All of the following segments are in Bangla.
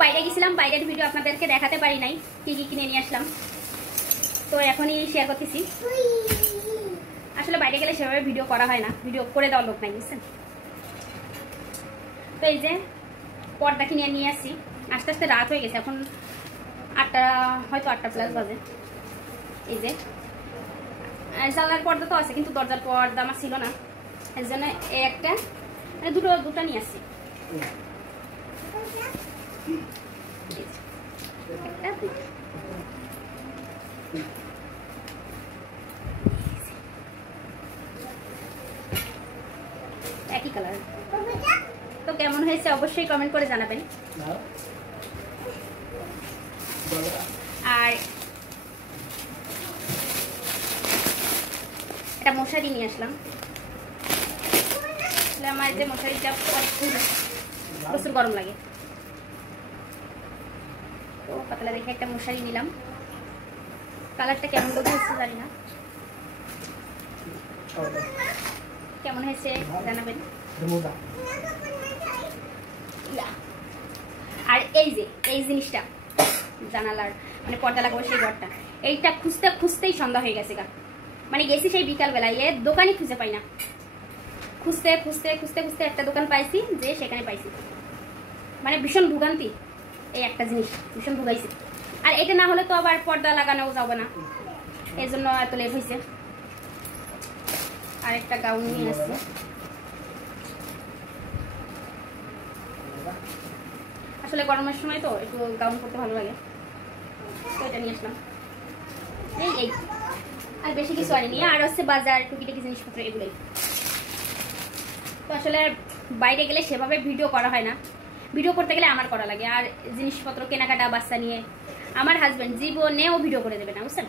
বাইরে গেছিলাম, বাইরের ভিডিও আপনাদেরকে দেখাতে পারি নাই, কি কি কিনে নিয়ে আসলাম, তো এখনই শেয়ার করতেছি। আসলে বাইরে গেলে সেভাবে ভিডিও করা হয় না, ভিডিও করে দেওয়ার লোক নাই, বুঝছেন। তো এই যে পর্দা কিনে নিয়ে আসছি, আস্তে আস্তে রাত হয়ে গেছে, এখন 8টা, হয়তো 8টা প্লাস বাজে। এই যে জানলার পর্দা তো আছে, কিন্তু দরজার পর্দা আমার ছিল না, এর জন্য এই একটা দুটো নিয়ে আসছি। একই কালার। তো কেমন হয়েছে অবশ্যই কমেন্ট করে জানাবেন। আর একটা মশারি নিয়ে আসলাম, আমার যে মশারিটা প্রচুর গরম লাগে, তো পাতলা দেখে একটা মশারি নিলাম। কালারটা কেমন বোঝা হচ্ছে জানি না, কেমন হয়েছে জানাবেন। আর এই জিনিসটা জানালার মানে পর্দা লাগাবো সেই ঘরটা, এইটা খুঁজতে খুঁজতেই সন্ধ্যা হয়ে গেছে গা। মানে গেছি সেই বিকালবেলায়, এর দোকানই খুঁজে পাই না, খুঁজতে খুঁজতে খুঁজতে খুঁজতে একটা দোকান পাইছি, যে সেখানে পাইছি। মানে ভীষণ ভোগান্তি, এই একটা জিনিস ভীষণ ভোগাইছে। আর এটা না হলে তো আবার পর্দা লাগানো যাবে না, এই জন্য এত লেট হয়েছে। আর একটা গাউন নিয়ে আসছি, আসলে গরমের সময় তো একটু গাউন পরতে ভালো লাগে, তো এটা নিয়ে আসলাম। এই আর বেশি কিছু আনিনি, আর হচ্ছে বাজার টুকিটাকি জিনিসপত্র এগুলোই। তো আসলে বাইরে গেলে সেভাবে ভিডিও করা হয় না, ভিডিও করতে গেলে আমার করা লাগে। আর জিনিসপত্র কেনাকাটা বাচ্চা নিয়ে আমার হাজব্যান্ড জীবনেও ভিডিও করে দেবে না, বুঝছেন,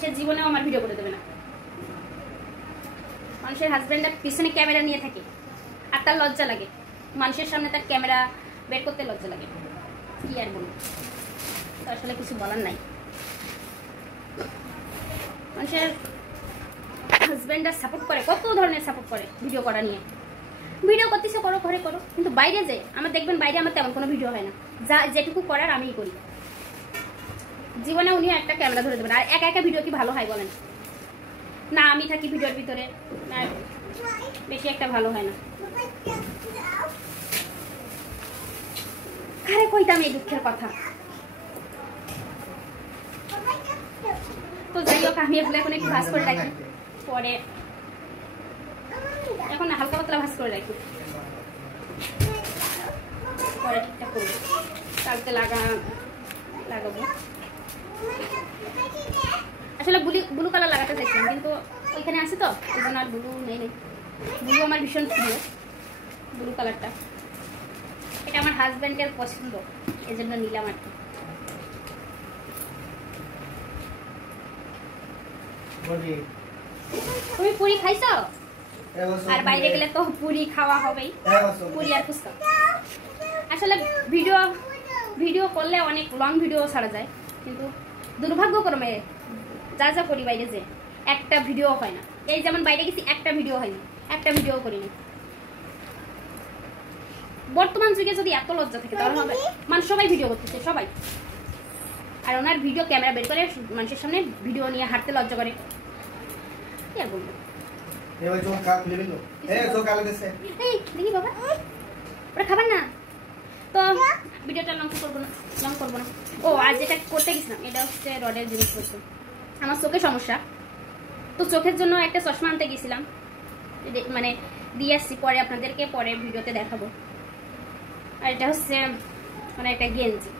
সে জীবনেও আমার ভিডিও করে দেবে না। মানুষের হাজব্যান্ডের পিছনে ক্যামেরা নিয়ে থাকে, আর তার লজ্জা লাগে, মানুষের সামনে তার ক্যামেরা বের করতে লজ্জা লাগে, কি আর বলবো। তো আসলে কিছু বলার নাই, মানুষের হাজব্যান্ডরা সাপোর্ট করে, কত ধরনের সাপোর্ট করে ভিডিও করা নিয়ে। ভিডিও করতেছে করো, ঘরে করো, কিন্তু বাইরে যে আমার দেখবেন, বাইরে আমার তেমন কোনো ভিডিও হয় না, যা যেটুকু করার আমিই করি। জীবনে উনি একটা ক্যামেরা ধরে দেবেন, আর একা একা ভিডিও কি ভালো হয় বলেন না? আমি থাকি ভিডিওর ভিতরে, আর বেশি একটা ভালো হয় না। আরে কইতাম এই দুঃখের কথা। তো যাই হোক, আমি এগুলো এখন একটু ভাজ করে রাখি, পরে এখন হালকা পাতলা ভাজ করে রাখি, পরে ঠিকঠাক করবো, কালকে লাগাবো। আসলে ব্লু কালার লাগাতে চাইছিলাম, কিন্তু ওইখানে আছে তো এই জন্য আর ব্লু নেই। ব্লু আমার ভীষণ প্রিয়, ব্লু কালারটা, এটা আমার হাজব্যান্ডের পছন্দ, এই জন্য নিলাম আর কি। তুমি পুরি খাইছো? আর বাইরে গেলে তো পুরি খাওয়া হবেই, পুরি আর ফুচকা। আসলে ভিডিও করলে অনেক লং ভিডিও ছাড়া যায়, কিন্তু দুর্ভাগ্যক্রমে যা যা করি বাইরে যে একটা ভিডিও হয় না। এই যেমন বাইরে গেছি, একটা ভিডিও হয়নি, একটা ভিডিও করিনি। বর্তমান যুগে যদি এত লজ্জা থাকে তাহলে হবে, মানুষ সবাই ভিডিও করতেছে, সবাই। আর ওনার ভিডিও ক্যামেরা বের করে মানুষের সামনে ভিডিও নিয়ে হাঁটতে লজ্জা করে, কি আর বলবো। দেখি বাবা, ওরা খাবার না তো, ভিডিওটা লং করবো না। ও আর যেটা করতে গেছিলাম, এটা হচ্ছে রডের জিনিসপত্র। আমার চোখের সমস্যা, তো চোখের জন্য একটা চশমা আনতে গেছিলাম, মানে দিয়ে আসছি, পরে আপনাদেরকে পরে ভিডিওতে দেখাবো। আর এটা হচ্ছে মানে একটা গেঞ্জি,